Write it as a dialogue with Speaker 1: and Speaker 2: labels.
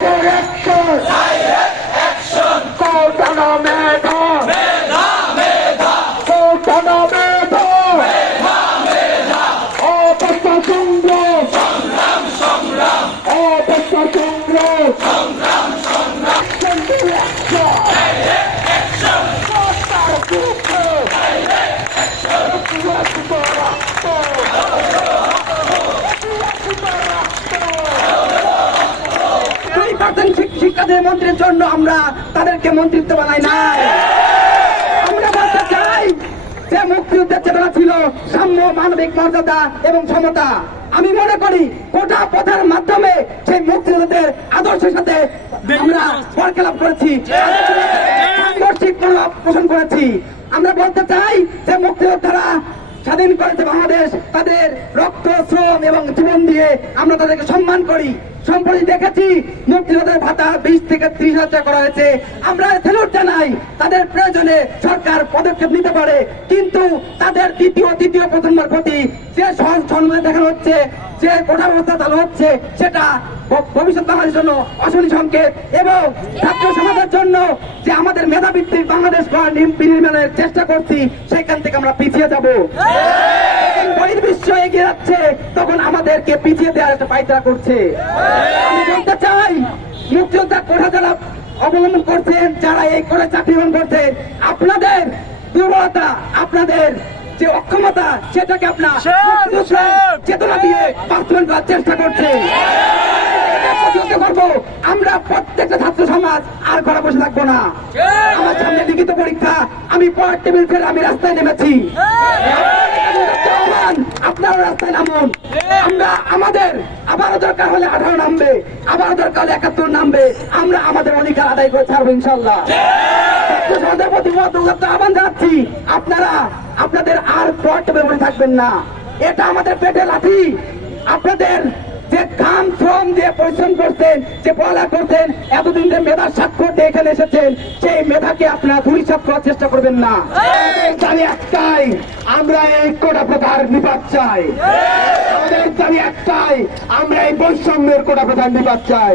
Speaker 1: Action!
Speaker 2: Percent শিক্ষাদের মন্ত্রীর জন্য আমরা তাদেরকে মন্ত্রিত্ব বানাই নাই। আমরা বলতে চাই যে মুক্তিযুদ্ধের চেতনা ছিল সাম্য, মানবিক মর্যাদা এবং সমতা। আমি মনে করি কোটা পথার মাধ্যমে সেই মুক্তিযুদ্ধের আদর্শের সাথে আমরা বরখেলাপ করেছি। সাংঘর্ষিক মনোভাব পোষণ করেছি। আমরা বলতে চাই যে মুক্তিযোদ্ধারা স্বাধীন করেছে বাংলাদেশ। তাদের রক্ত, শ্রম এবং জীবন দিয়ে আমরা তাদেরকে সম্মান করি। সম্প্রতি দেখেছি, মুক্তিযোদ্ধার ভাতা বিশ থেকে ত্রিশ হাজার করা হয়েছে। আমরা সেলুট জানাই, তাদের প্রয়োজনে সরকার পদক্ষেপ নিতে পারে। কিন্তু তাদের দ্বিতীয়, তৃতীয় প্রজন্মের প্রতি যে সম্মান দেখানো হচ্ছে, যে কোঠা ব্যবস্থা চালু হচ্ছে, সেটা ভবিষ্যৎ বাংলাদেশের জন্য অশনি সংকেত। এবং ছাত্র সমাজের জন্য যে আমাদের মেধাবৃত্তির বাংলাদেশ গড় নিম- বিনির্মাণের চেষ্টা করছি সেখান থেকে আমরা পিছিয়ে যাব। বহির্বিশ্ব এগিয়ে যাচ্ছে তখন আমাদেরকে পিছিয়ে দেওয়ার একটা পায়তারা করছে। আমি বলতে চাই মুক্তিযোদ্ধা কোঠা যারা অবলম্বন করছেন যারা এই করে চাকরি গ্রহণ করছেন আপনাদের দুর্বলতা আপনাদের যে অক্ষমতা সেটাকে আপনার চেতনা দিয়ে বাস্তবায়ন করার চেষ্টা করছে করব আমরা প্রত্যেকটা ছাত্র সমাজ আর ঘরে বসে থাকব না। আমার সামনে লিখিত পরীক্ষা আমি পড়ার টেবিল ফেলে আমি রাস্তায় নেমেছি। আপনারাও রাস্তায় নামুন। আমরা আমাদের আবার দরকার হলে আঠারো নামবে আবার দরকার হলে একাত্তর নামবে। আমরা আমাদের অধিকার আদায় করে ছাড়বো ইনশাল্লাহ সমাজের প্রতি আহ্বান জানাচ্ছি। আপনারা আপনাদের আর পথ ব্যবহার থাকবেন না। এটা আমাদের পেটে লাঠি। আপনাদের কাম শ্রম দিয়ে পরিশ্রম করছেন, যে পড়ালেখা করছেন, এতদিন যে মেধার স্বাক্ষর দিয়ে এখানে এসেছেন, সেই মেধাকে আপনারা ধূলিসাৎ করার চেষ্টা করবেন না।
Speaker 1: দাবি একটাই, আমরা এই কোটা প্রধান নিপাত চাই। আমাদের দাবি একটাই, আমরা এই বৈষম্যের কোটা প্রধান নিপাত চাই।